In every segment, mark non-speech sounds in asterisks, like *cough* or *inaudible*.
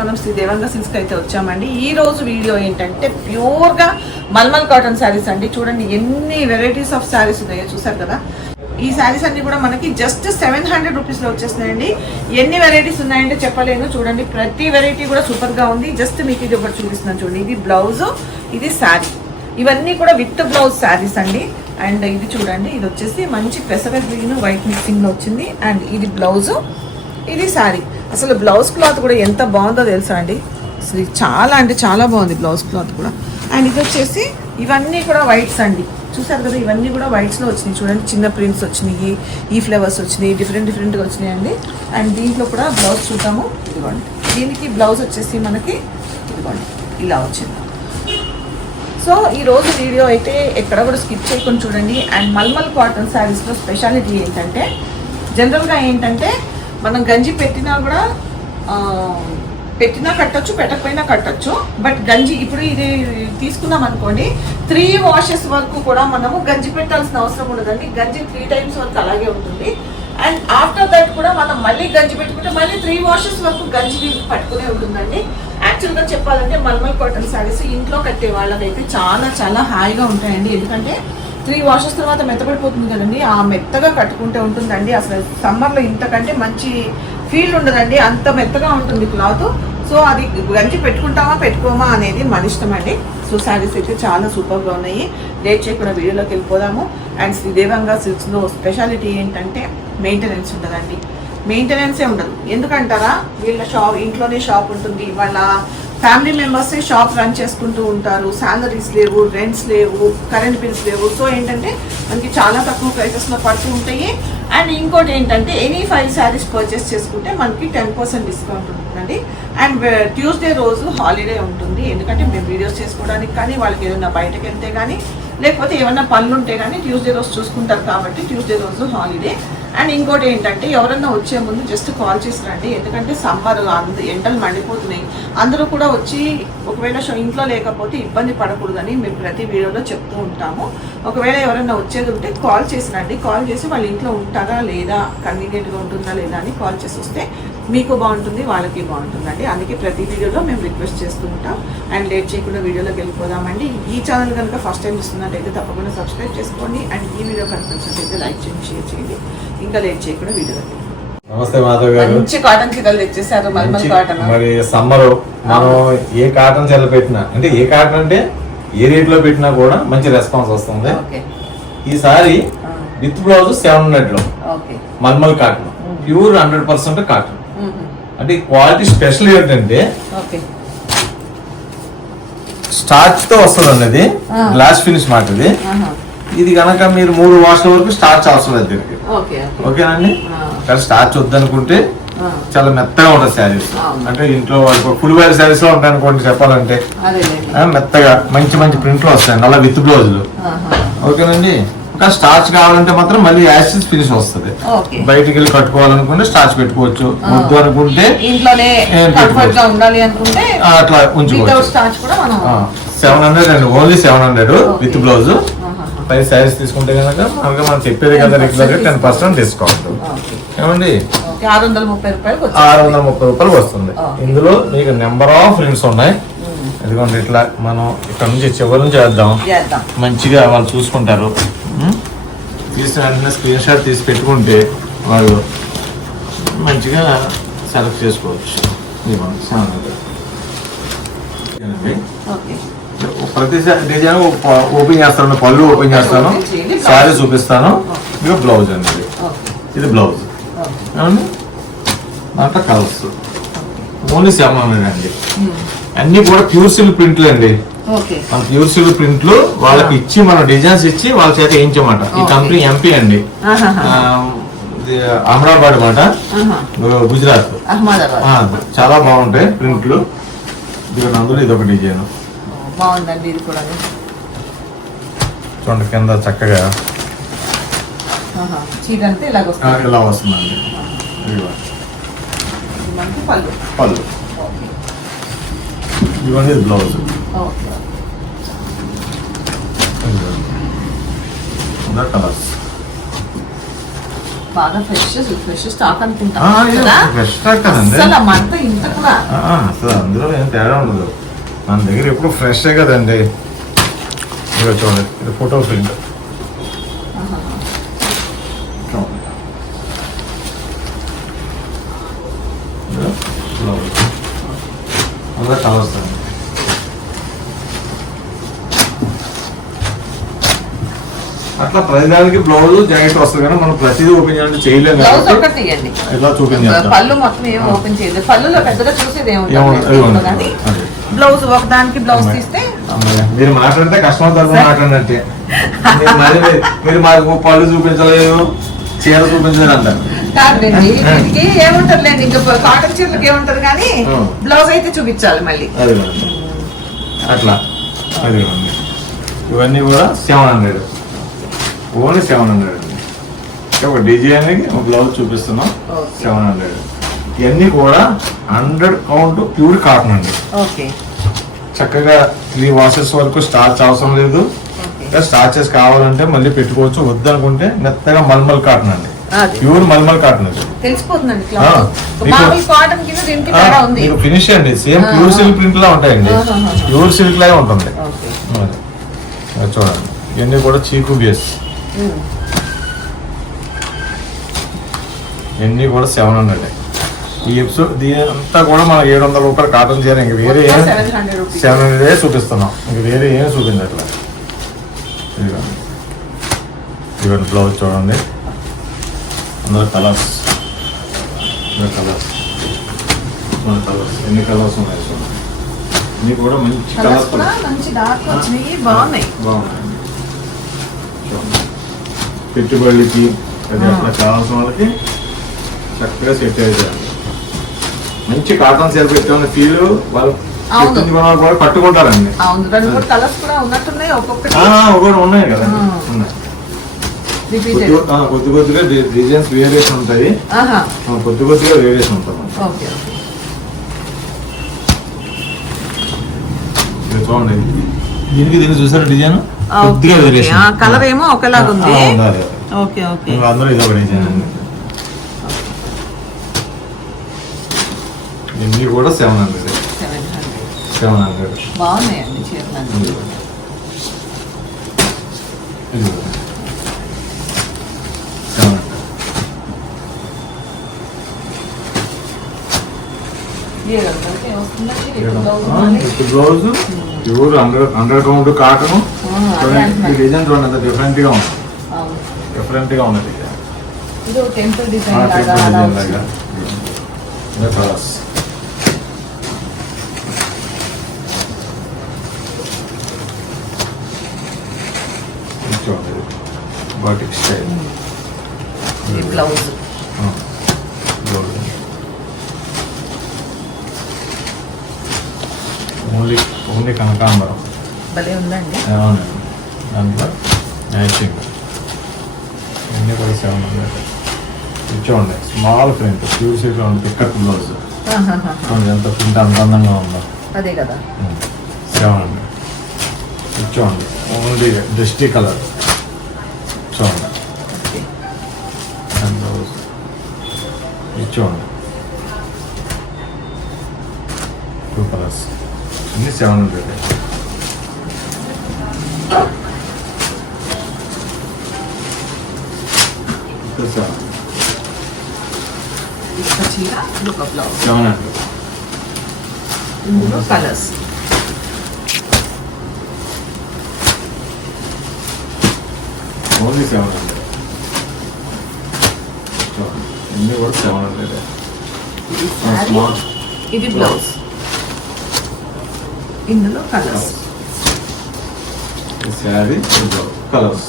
మనం శ్రీ దేవంగా అయితే వచ్చామండి. ఈ రోజు వీడియో ఏంటంటే ప్యూర్గా మల్మల్ కాటన్ శారీస్ అండి. చూడండి ఎన్ని వెరైటీస్ ఆఫ్ శారీస్ ఉన్నాయో చూసారు కదా? ఈ శారీస్ అన్ని కూడా మనకి జస్ట్ సెవెన్ హండ్రెడ్ రూపీస్లో వచ్చేస్తున్నాయండి ఎన్ని వెరైటీస్ ఉన్నాయంటే చెప్పలేను. చూడండి ప్రతి వెరైటీ కూడా సూపర్గా ఉంది. జస్ట్ మీకు ఇది ఒకటి చూపిస్తున్నాను చూడండి. ఇది బ్లౌజ్ ఇది శారీ ఇవన్నీ కూడా విత్ బ్లౌజ్ శారీస్ అండి. అండ్ ఇది చూడండి ఇది వచ్చేసి మంచి పెసర గ్రీన్ వైట్ మిక్సింగ్లో వచ్చింది. అండ్ ఇది బ్లౌజు ఇది శారీ. అసలు బ్లౌజ్ క్లాత్ కూడా ఎంత బాగుందో తెలుసా అండి? అసలు చాలా అంటే చాలా బాగుంది బ్లౌజ్ క్లాత్ కూడా. అండ్ ఇది వచ్చేసి ఇవన్నీ కూడా వైట్స్ అండి. చూసారు కదా ఇవన్నీ కూడా వైట్స్లో వచ్చినాయి. చూడండి చిన్న ప్రింట్స్ వచ్చినాయి ఈ ఫ్లవర్స్ వచ్చినాయి డిఫరెంట్ డిఫరెంట్గా వచ్చినాయి అండి. అండ్ దీంట్లో కూడా బ్లౌజ్ చూద్దాము. ఇదిగోండి. దీనికి బ్లౌజ్ వచ్చేసి మనకి ఇదిగోండి ఇలా వచ్చింది. సో ఈ రోజు వీడియో అయితే ఎక్కడ కూడా స్కిప్ చేయకుండా చూడండి. అండ్ మల్మల్ కాటన్ శారీస్లో స్పెషాలిటీ ఏంటంటే జనరల్గా ఏంటంటే మనం గంజి పెట్టినా కూడా పెట్టినా కట్టొచ్చు పెట్టకపోయినా కట్టొచ్చు. బట్ గంజి ఇప్పుడు ఇది తీసుకున్నాం అనుకోండి త్రీ వాషెస్ వరకు కూడా మనము గంజి పెట్టాల్సిన అవసరం ఉండదండి. గంజి త్రీ టైమ్స్ వరకు అలాగే ఉంటుంది. అండ్ ఆఫ్టర్ దట్ కూడా మనం మళ్ళీ గంజి పెట్టుకుంటే మళ్ళీ త్రీ వాషెస్ వరకు గంజి పట్టుకునే ఉంటుందండి. యాక్చువల్గా చెప్పాలంటే మల్మల్ కాటన్ శారీస్ ఇంట్లో కట్టే వాళ్ళకైతే చాలా చాలా హాయిగా ఉంటాయండి. ఎందుకంటే త్రీ వాషెస్ తర్వాత మెత్తపడిపోతుంది కదండి. ఆ మెత్తగా కట్టుకుంటే ఉంటుందండి. అసలు సమ్మర్లో ఇంతకంటే మంచి ఫీల్ ఉండదండి. అంత మెత్తగా ఉంటుంది క్లాత్. సో అది గంజి పెట్టుకుంటామా పెట్టుకోమా అనేది మన ఇష్టం అండి సో శారీస్ అయితే చాలా సూపర్గా ఉన్నాయి. లేట్ చేయకుండా వీడియోలోకి వెళ్ళిపోదాము. అండ్ శ్రీదేవంగా సిల్క్స్లో స్పెషాలిటీ ఏంటంటే మెయింటెనెన్స్ ఉండదండి. మెయింటెనెన్సే ఉండదు. ఎందుకంటారా? వీళ్ళ షాప్ ఇంట్లోనే షాప్ ఉంటుంది. వాళ్ళ ఫ్యామిలీ మెంబర్సే షాప్ రన్ చేసుకుంటూ ఉంటారు శాలరీస్ లేవు రెంట్స్ లేవు కరెంట్ బిల్స్ లేవు. సో ఏంటంటే మనకి చాలా తక్కువ ప్రైసెస్లో పడుతూ ఉంటాయి. అండ్ ఇంకోటి ఏంటంటే ఎనీ ఫైవ్ శారీస్ పర్చేస్ చేసుకుంటే మనకి టెన్ పర్సెంట్ డిస్కౌంట్ ఉంటుందండి. అండ్ ట్యూస్డే uh, రోజు హాలిడే ఉంటుంది. ఎందుకంటే మేము వీడియోస్ చేసుకోవడానికి కానీ వాళ్ళకి ఏదైనా బయటకు వెళ్తే కానీ లేకపోతే ఏమైనా పనులు ఉంటే కానీ ట్యూస్డే రోజు చూసుకుంటారు కాబట్టి ట్యూస్డే రోజు హాలిడే అండ్ ఇంకోటి ఏంటంటే ఎవరన్నా వచ్చే ముందు జస్ట్ కాల్ చేసి రండి. ఎందుకంటే సమ్మర్ అందు ఎండలు మండిపోతున్నాయి. అందరూ కూడా వచ్చి ఒకవేళ ఇంట్లో లేకపోతే ఇబ్బంది పడకూడదని మేము ప్రతి వీడియోలో చెప్తూ ఉంటాము. ఒకవేళ ఎవరైనా వచ్చేది ఉంటే కాల్ చేసి రండి. కాల్ చేసి వాళ్ళ ఇంట్లో ఉంటారా లేదా? కన్వీనియంట్గా ఉంటుందా లేదా అని కాల్ చేసి వస్తే మీకు బాగుంటుంది వాళ్ళకి బాగుంటుందండి అందుకే ప్రతి వీడియోలో మేము రిక్వెస్ట్ చేస్తూ ఉంటాం. అండ్ లేట్ చేయకుండా వీడియోలోకి వెళ్ళిపోదామండి. ఈ ఛానల్ కనుక ఫస్ట్ టైం ఇస్తున్నట్టయితే తప్పకుండా సబ్స్క్రైబ్ చేసుకోండి. అండ్ ఈ వీడియో కనిపించినట్టయితే లైక్ చేయండి షేర్ చేయండి. ఇంకా లేట్ చేయకుండా వీడియోలోకి నమస్తే మాధవ్ గారు. మంచి కాటన్ చీరలు తెచ్చేసారు మల్మల్ మంచి- కాటన్ మరి సమ్మర్ మనం ఏ కాటన్ చీరలు పెట్టినా అంటే ఏ కాటన్ అంటే ఏ రేట్లో పెట్టినా కూడా మంచి రెస్పాన్స్ వస్తుంది. ఓకే. ఈసారి విత్ బ్లౌజ్ సెవెన్ హండ్రెడ్లో. Okay. Mulmul cotton pure hundred percent cotton అంటే క్వాలిటీ స్పెషల్ ఏంటంటే స్టార్చ్తో వస్తుంది అన్నది ఆ. గ్లాస్ ఫినిష్ మాట ఇది ఇది కనుక మీరు మూడు వాష్ల వరకు స్టార్చ్ అవసరం లేదు దీనికి. ఓకే ఓకేనండి. కానీ స్టార్చ్ వద్దనుకుంటే చాలా మెత్తగా ఉంటుంది శారీస్. అంటే ఇంట్లో ఫుల్ వైర్ శారీస్లో ఉంటాయి అనుకోండి చెప్పాలంటే అదే మెత్తగా మంచి మంచి ప్రింట్లు వస్తాయి నల్ల విత్ బ్లౌజులు. ఓకేనండి? ఇంకా స్టార్చ్ కావాలంటే మాత్రం మళ్ళీ యాసిస్ ఫినిష్ వస్తుంది. బయటికి వెళ్ళి కట్టుకోవాలనుకుంటే స్టార్చ్ పెట్టుకోవచ్చు. వద్దు అనుకుంటే అట్లా ఉంచుకోవచ్చు. సెవెన్ హండ్రెడ్ అండి. Only seven hundred. With blouse. పై శారీస్ తీసుకుంటే కనుక మనకి మనం చెప్పేది కదా 10% రెగ్యులర్ టెన్ పర్సెంట్ డిస్కౌంట్. ఏమండి? ఆరు వందల ముప్పై రూపాయలు వస్తుంది. ఇందులో మీకు నెంబర్ ఆఫ్ ప్రింట్స్ ఉన్నాయి. ఇదిగోండి ఇట్లా మనం ఇక్కడ నుంచి చివరి నుంచి వేద్దాం. మంచిగా వాళ్ళు చూసుకుంటారు? తీసిన వెంటనే స్క్రీన్ షాట్ తీసి పెట్టుకుంటే వాళ్ళు మంచిగా సెలెక్ట్ చేసుకోవచ్చు ఇదిగోండి, seven hundred. ఇదేనండి. ఓకే ప్రతి డిజైన్ ఓపెన్ చేస్తాను పళ్ళు ఓపెన్ చేస్తాను. శారీ చూపిస్తాను ఇక బ్లౌజ్ అండి ఇది. బ్లౌజ్ దాంట్లో కలర్స్ ఓన్లీ హండ్రెడ్ అండి. అన్ని కూడా ప్యూర్ సిల్క్ ప్రింట్లు అండి ప్యూర్ సిల్క్ ప్రింట్లు వాళ్ళకి ఇచ్చి మనం డిజైన్స్ ఇచ్చి వాళ్ళ చేత వేయించమాట. ఈ. కంపెనీ ఎంపీ అండి. అహ్మదాబాద్ మాట. గుజరాత్. చాలా బాగుంటాయి ప్రింట్లు. అందులో ఇది ఒక డిజైన్. బాగుందండి ఇది కూడా చూడండి కింద చక్కగా. ఇలా వస్తుందండి. పళ్ళు. ఇవన్నీ బ్లౌజ్ ఓకే. కలర్స్ బాగా ఫ్రెష్ ఫ్రెష్ స్టాక్ అనుకుంటా ఆ, ఇది కదా? fresh stock కదండి. అస్సలు ఆ మంట ఇంత కూడా ఆ, అసలు అందులో ఏం తేడా ఉండదు మన దగ్గర ఎప్పుడు ఫ్రెషే కదండి ఇక చూడండి ఇది ఫోటో ప్రింట్ అందులో కలర్స్ అండి అట్లా ప్రతిదానికి బ్లౌజ్ జాకెట్ వస్తుంది కానీ మనం ప్రతిదీ ఓపెన్ చేయాలంటే చేయలేము బ్లౌజ్ కాబట్టి ఒకటి తీయండి. ఇలా చూపించాలి పళ్ళు మొత్తం ఏం ఓపెన్ చేయలేదు. పళ్ళులో పెద్దగా చూసేది ఏముంటుంది. బ్లౌజ్ ఒకదానికి బ్లౌజ్ అమ్మాయి. తీస్తే మీరు మాట్లాడితే కస్టమర్ తరఫున మాట్లాడినట్టే. మీరు మాకు పళ్ళు చూపించలేదు చీర చూపించలేదు అంటారు. కాదండి. *laughs* ఏముంటది ఇంకా కాటన్ చీరలకు ఏముంటది కానీ. బ్లౌజ్ అయితే చూపించాలి మళ్ళీ. అట్లా. ఇవన్నీ కూడా seven hundred only seven hundred. ఒక డిజైన్కి ఒక బ్లౌజ్ చూపిస్తున్నాం. Seven hundred. ఇవన్నీ కూడా హండ్రెడ్ కౌంట్ ప్యూర్ కాటన్ అండి. చక్కగా త్రీ వాషెస్ వరకు స్టార్చ్ అవసరం లేదు. స్టార్చెస్ కావాలంటే మళ్ళీ పెట్టుకోవచ్చు. వద్దనుకుంటే మెత్తగా మల్మల్ కాటన్ అండి. ప్యూర్ మల్మల్ కాటన్ మీకు- ఫినిష్ అండి. Same pure. సిల్క్ ప్రింట్ లా ఉంటాయండి. ప్యూర్ సిల్క్ లాగే ఉంటుంది. చూడండి. ఇవన్నీ కూడా చీకు బేస్. ఇవన్నీ కూడా సెవెన్ హండ్రెడ్ ఈ ఎపిసోడ్ దీని అంతా కూడా మనకి ఏడు వందల రూపాయలు కాటన్ చీర ఇంక వేరే ఏం మొత్తం 700 రూపీస్. సెవెన్ హండ్రెడ్ చూపిస్తున్నాం. ఇంక వేరే ఏం చూపించట్లా. ఇదిగోండి. ఇవన్నీ బ్లౌజ్ చూడండి. అందులో కలర్స్ కలర్స్ మన కలర్స్ ఎన్ని కలర్స్ ఉన్నాయి చూడండి. ఇన్ని కూడా మంచి కలర్స్ కలర్స్ బాగున్నాయి. బాగున్నాయి. పెట్టుబడికి అది. అట్లా కావాల్సిన వాళ్ళకి చక్కగా సెట్ అవుతాయండి మంచి కాటన్ సేల్ పెట్టామని ఫీల్ వాళ్ళు కూడా పట్టుకుంటారండి. ఒకటి ఉన్నాయి కదా. కొద్ది కొద్దిగా డిజైన్స్ వేరియేషన్ ఉంటాయి. కొద్ది కొద్దిగా వేరియేషన్ ఉంటుంది చూడండి దీనికి దీనికి చూసారా డిజైన్? ఓకే. ఆ కలర్ ఏమో ఒకలాగా ఉంది. Okay okay. అందరూ ఇది కూడా seven hundred. Seven hundred. Seven hundred. బాగున్నాయండి చీరలు seven hundred blouse pure hundred hundred count cotton ఈ డిజైన్ చూడండి అంత డిఫరెంట్గా ఉంది డిఫరెంట్గా ఉన్నది ఇది టెంపుల్ డిజైన్ లాగా colours batik style blouse only only కనకాంబరం. భలే ఉందండి. అవునండి. దాంట్లో మ్యాచింగ్. అన్నీ కూడా సెవెన్ హండ్రెడ్ చూడండి స్మాల్ ప్రింట్ ప్యూర్ సీట్లో ఉంది పిక్కట్ బ్లౌజ్. చూడండి ఎంత ప్రింట్ అంత అందంగా ఉందో. అదే కదా. సెవెన్ హండ్రెడ్ చూడండి ఓన్లీ దృష్టి కలర్. చూడండి చూడండి టూ కలర్స్ అన్ని సెవెన్ హండ్రెడ్ ఇది ఇది సెవెన్ హండ్రెడ్ ఇందులో కలర్స్ ఓన్లీ సెవెన్ హండ్రెడ్ అన్ని కూడా సెవెన్ హండ్రెడ్ ఇది ఇది బ్లౌజ్ ఇందులో కలర్స్ శారీ కలర్స్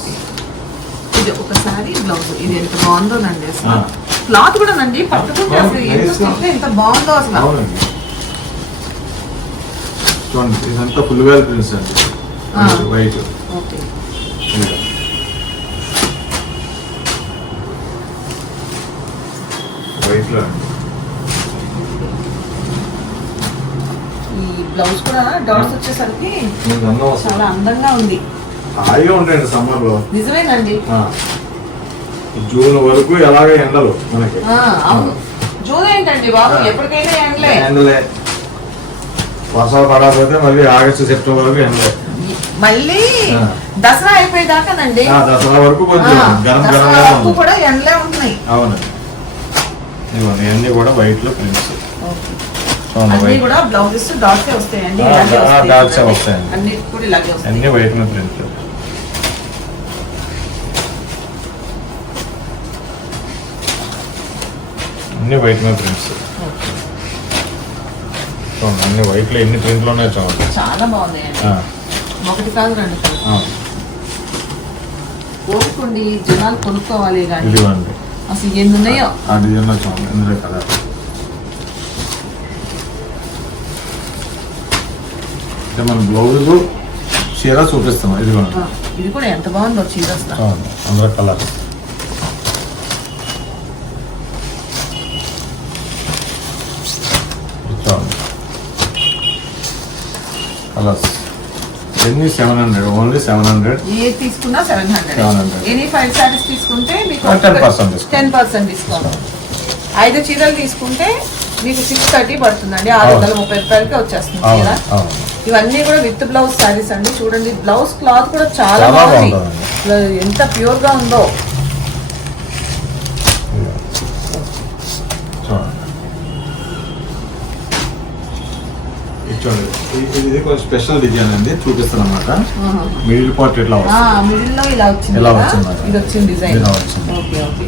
ఇది ఒక శారీ బ్లౌజ్ ఇది ఎంత బాగుందోనండి అసలు. క్లాత్ కూడా నండి పట్టుకుంటే అసలు ఎంత simple, ఎంత బాగుందో అసలు. అవునండి. చూడండి ఇదంతా ఫుల్ వేల్ ప్రింట్స్ అండి. White okay. వైట్లో ఈ బ్లౌజ్ కూడా డాట్స్ వచ్చేసరికి చాలా అందంగా ఉంది. హాయిగా ఉంటాయండి సమ్మర్లో నిజమేనండి. జూన్ వరకు ఎలాగ ఎండలు మనకి. జూన్ ఏంటండి బాబు? ఎప్పటికైనా ఎండలే. ఎండలే. వర్షాలు పడకపోతే మళ్ళీ ఆగస్టు సెప్టెంబర్ వరకు ఎండలే. మళ్ళీ. దసరా అయిపోయేదాకానండి. ఆ, దసరా వరకు కొంచెం గరం ఉంది. కూడా ఎండలే ఉంటున్నాయి. అవును. ఇవన్నీ కూడా వైట్లో ప్రింట్స్ అన్ని వైట్ కూడా బ్లౌజెస్ డాట్సే వస్తాయండి ఆ, ఇలాగే ఆ, వస్తాయి. dots ఏ చూడండి. వస్తాయండి. అన్ని కూడా ఇలాగే వస్తాయి. అన్ని వైట్ మీద ప్రింట్ అన్ని వైట్ మీద ప్రింట్స్ చూడండి అన్ని వైట్లో ఎన్ని ప్రింట్లు ఉన్నాయో చూడండి చాలా బాగున్నాయండి ఆ, ఒకటి కాదు రెండు కాదు. ఓపుకోండి జనాలు కొనుక్కోవాలి కానీ అసలు ఎన్ని ఉన్నాయో. ఆ డిజైన్లో చూడండి ఇందులో కలర్. అంటే మన బ్లౌజ్ చీర చూపిస్తాం ఇదిగోండి. ఆ, ఇది కూడా ఎంత బాగుందో చీర అందులో కలర్. కలర్స్. ఎన్ని? Seven hundred. Only seven hundred. ఏ తీసుకున్నా సెవెన్ హండ్రెడ్. 700. ఎనీ ఫైవ్ తీసుకుంటే మీకు 10% discount. టెన్ పర్సెంట్ డిస్కౌంట్ ఐదు చీరలు తీసుకుంటే మీకు సిక్స్ థర్టీ పడుతుందండి. ఆరు వందల ముప్పై రూపాయలకి వచ్చేస్తుంది చీర. ఇవన్నీ కూడా విత్ బ్లౌజ్ సారీస్ అండి. చూడండి బ్లౌజ్ క్లాత్ కూడా చాలా బాగుంది. ఎంత ప్యూర్గా ఉందో ఇది కొంచెం స్పెషల్ డిజైన్ అండి. చూపిస్తాను అనమాట మిడిల్ పార్ట్ వస్తుంది? మిడిల్లో ఇలా వచ్చింది ఇలా కదా? వచ్చింది మేడం. ఇది వచ్చింది డిజైన్ ఇలా వచ్చింది. Okay okay.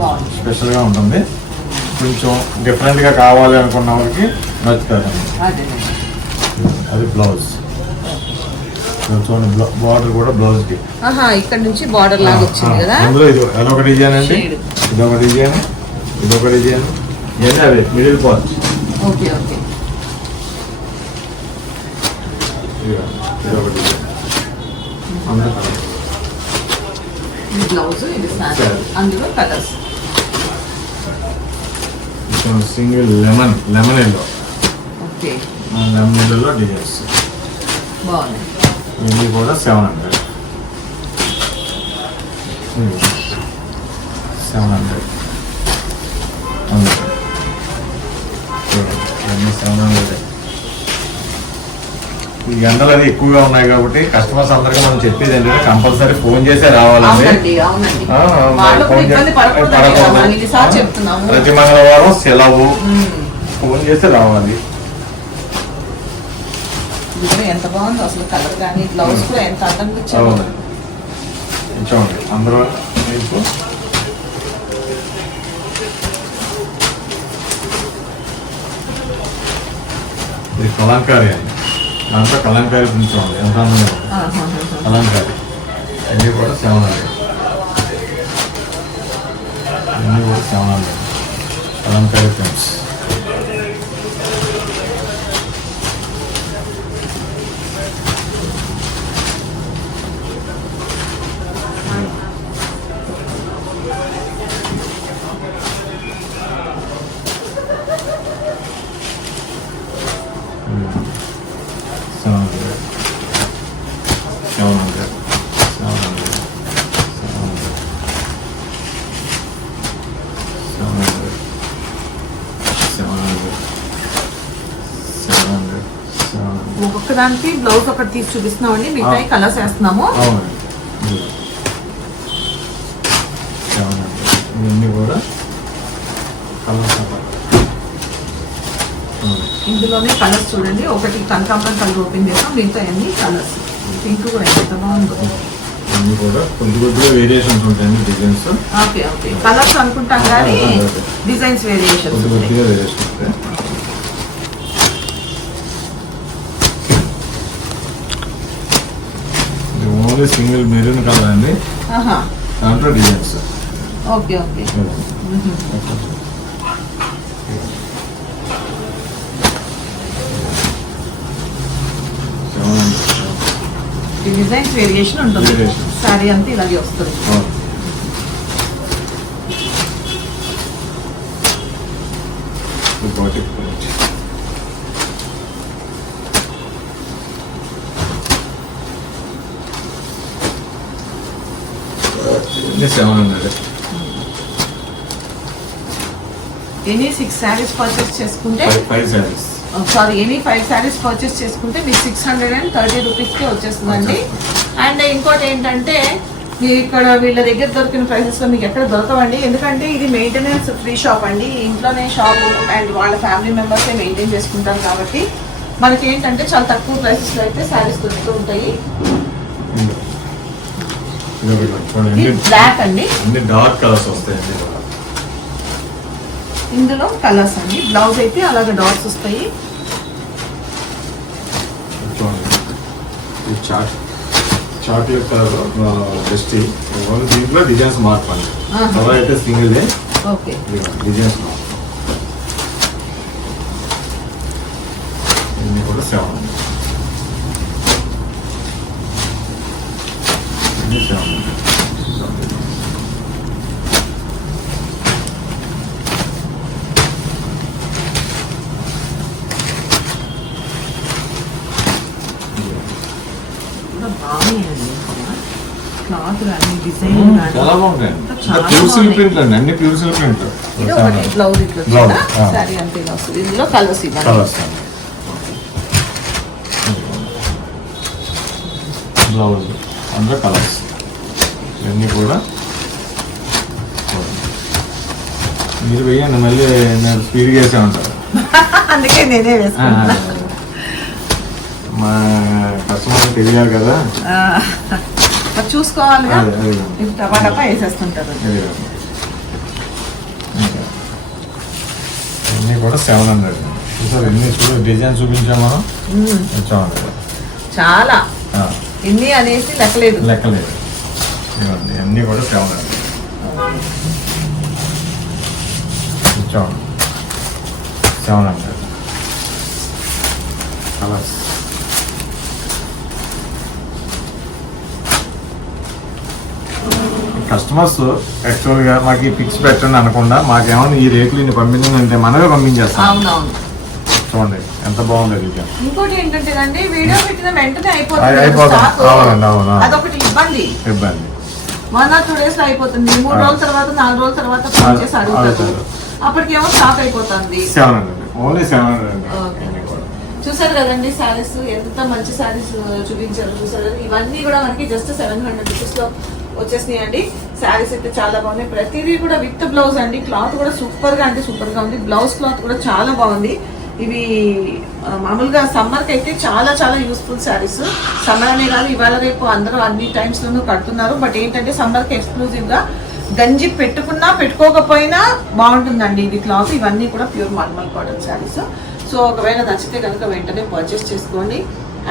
బాగుంది. స్పెషల్గా ఉంటుంది. కొంచెం డిఫరెంట్గా కావాలి అనుకున్న వాళ్ళకి నచ్చుతుంది. అదే అది బ్లౌజ్ చూడండి బార్డర్ కూడా బ్లౌజ్కి. ఆహా ఇక్కడ నుంచి బార్డర్ లాగా వచ్చింది కదా? అందులో ఇది అదొక డిజైన్ అండి. Shade. ఇదొక డిజైన్ ఇదొక డిజైన్ ఇవన్నీ అవి మిడిల్ పార్ట్ ఓకే ఓకే ఇదొక డిజైన్ అందులో colour. ఇది బ్లౌజ్ ఇది శారీ Saree. అందులో కలర్స్ ఇది single lemon lemon yellow okay lemon ఎల్లోలో designs బాగుంది. ఇవన్నీ కూడా సెవెన్ హండ్రెడ్ సెవెన్ హండ్రెడ్ ఇవన్నీ సెవెన్ హండ్రెడ్ ఈ గంటలు అది ఎక్కువగా ఉన్నాయి కాబట్టి కస్టమర్స్ అందరికీ మనం చెప్పేది ఏంటంటే కంపల్సరీ ఫోన్ చేసే రావాలండి. ఫోన్ పడకూడదు. ప్రతి మంగళవారం సెలవు. ఫోన్ చేసి రావాలి. ఇది కూడా ఎంత బాగుందో అసలు కలర్ కానీ బ్లౌజ్ కూడా ఎంత అందంగా ఇచ్చారు అవును ఇది చూడండి అందరూ మీకు ఇది కలంకారీ అండి దాంట్లో కలంకారీ ప్రింట్ చూడండి ఎంత అందంగా ఉంది. ఆహాహాహా. కలంకారీ అన్నీ కూడా సెవెన్ హండ్రెడ్ అన్నీ కూడా seven hundred kalamkari prints seven hundred seven hundred seven hundred seven hundred seven hundred seven hundred seven hundred ఒక్కొక్క దానికి బ్లౌజ్ ఒకటి తీసి చూపిస్తున్నామండి. మిగతా కలర్స్ వేస్తున్నాము. ఇవన్నీ కూడా కలర్స్. ఇందులోనే కలర్స్ చూడండి. ఒకటి కనకాంబరం కలర్ ఓపెన్ చేసాం. మిగతా అన్ని కలర్స్. పింక్ కూడా ఎంత బాగుందో. ఇవన్నీ కూడా కొద్ది కొద్దిగా వేరియేషన్స్ ఉంటాయండి డిజైన్స్. Okay okay. కలర్స్ అనుకుంటాం కానీ. డిజైన్స్ వేరియేషన్స్ కొద్ది కొద్దిగా వేరియేషన్ ఉంటాయి. ఓన్లీ సింగిల్ మెరూన్ కలర్ అండి దాంట్లో designs okay okay designs variation ఉంటుంది. సారీ అంతా ఇలాగే వస్తుంది ఇంకోటి ప్రింట్ ఇది seven hundred any six sarees purchase చేసుకుంటే five sarees sorry any five sarees purchase చేసుకుంటే మీకు సిక్స్ హండ్రెడ్ అండ్ థర్టీ రూపీస్కి వచ్చేస్తుందండి. అండ్ ఇంకోటి ఏంటంటే మీరు ఇక్కడ వీళ్ళ దగ్గర దొరికిన ప్రైసెస్లో మీకు ఎక్కడ దొరకవండి. ఎందుకంటే ఇది మెయింటెనెన్స్ ఫ్రీ షాప్ అండి. ఇంట్లోనే షాప్ అండ్ వాళ్ళ ఫ్యామిలీ మెంబర్సే మెయింటైన్ చేసుకుంటారు కాబట్టి మనకి ఏంటంటే చాలా తక్కువ ప్రైసెస్లో అయితే శారీస్ దొరుకుతూ ఉంటాయి ఇది ఒకటి చూడండి ఇది అన్ని- బ్లాక్ అండి. అన్ని డార్క్ కలర్స్ వస్తాయి అన్ని. కూడా. ఇందులో కలర్స్ అండి. బ్లౌజ్ అయితే అలాగే డాట్స్ వస్తాయి. చాట్ చాక్లెట్ కలర్ జస్ట్ దీంట్లో డిజైన్స్ మార్పండి. కలర్ అయితే సింగిల్ ఓకే. డిజైన్స్ మార్పు కూడా సెవెన్ ఇన్ని సెవెన్ కూడా బాగున్నాయండి క్లాత్ కానీ డిజైన్ కానీ చాలా బాగుంటాయి చాలా ప్యూర్ సిల్క్ బాగున్నాయి. ప్రింట్ అండి అన్ని ప్యూర్ సిల్క్ ప్రింట్. ఇది ఒకటి బ్లౌజ్ ఇట్లా Blouse, వచ్చిందా ఆ. సారీ అంతే ఇలా వస్తుంది ఇందులో కలర్స్ ఇవ్వాలి కలర్స్ బ్లౌజ్ అందులో కలర్స్. ఇవన్నీ కూడా మీరు వేయండి మళ్ళీ నేను స్పీడ్గా వేసే ఉంటారు *laughs* అందుకే నేనే వేసుకున్నా మా కస్టమర్ తెలియాలి కదా. మరి వేసేస్తుంటారు. ఇంకా. ఇవన్నీ కూడా సెవెన్ హండ్రెడ్. చూసారు ఎన్ని చూడు డిజైన్ చూపించాం మనం. చాలా. ఇన్ని అనేసి లెక్కలేదు. లెక్కలేదు. అన్నీ కూడా seven hundred. Seven hundred. Colours. Customers యాక్చువల్గా మాకు పిక్స్ పెట్టండి అనకుండా మాకేమైనా ఈ రేట్లు ఇన్ని పంపించిందంటే మనమే పంపించేస్తాం. చూడండి ఎంత బాగుంది ఇంకోటి ఏంటంటే అండి వీడియో పెట్టిన వెంటనే అయిపోతుంది. అవునండి, అవును. అదొకటి ఇబ్బంది ఇబ్బంది వన్ ఆర్ టూ డేస్ అయిపోతుంది. మూడు. రోజుల తర్వాత నాలుగు రోజుల తర్వాత ఫోన్ చేసి ఆ, అడుగుతారు. అప్పటికేమో స్టాక్ అయిపోతుంది. Seven hundred only seven hundred. చూసారు కదండి శారీస్? ఎంత మంచి శారీస్ చూపించారు చూసారు? ఇవన్నీ కూడా మనకి జస్ట్ సెవెన్ హండ్రెడ్ రూపీస్లో వచ్చేసినాయి అండి శారీస్ అయితే చాలా బాగున్నాయి. ప్రతిదీ కూడా విత్ బ్లౌజ్ అండి. క్లాత్ కూడా సూపర్గా అంటే సూపర్గా ఉంది. బ్లౌజ్ క్లాత్ కూడా చాలా బాగుంది. ఇవి మామూలుగా సమ్మర్కి అయితే చాలా చాలా యూస్ఫుల్ శారీస్ సమ్మర్ అనే కాదు ఇవాళ రేపు అందరూ అన్ని టైమ్స్ లోనూ కడుతున్నారు. బట్ ఏంటంటే సమ్మర్కి ఎక్స్క్లూజివ్గా గంజి పెట్టుకున్నా పెట్టుకోకపోయినా బాగుంటుందండి. ఇది క్లాత్ ఇవన్నీ కూడా pure mulmul cotton sarees so ఒకవేళ నచ్చితే కనుక వెంటనే పర్చేస్ చేసుకోండి.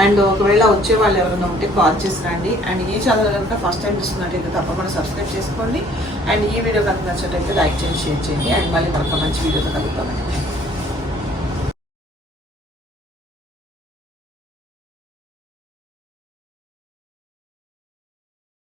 అండ్ ఒకవేళ వచ్చే వాళ్ళు ఎవరైనా ఉంటే కాల్ చేసి రండి. అండ్ ఈ ఛానల్ కనుక ఫస్ట్ టైం చూస్తున్నట్టయితే తప్పకుండా సబ్స్క్రైబ్ చేసుకోండి. అండ్ ఈ వీడియో కనుక నచ్చినట్టయితే లైక్ చేయండి షేర్ చేయండి. అండ్ మళ్ళీ మరొక మంచి వీడియోతో కలుగుతామండి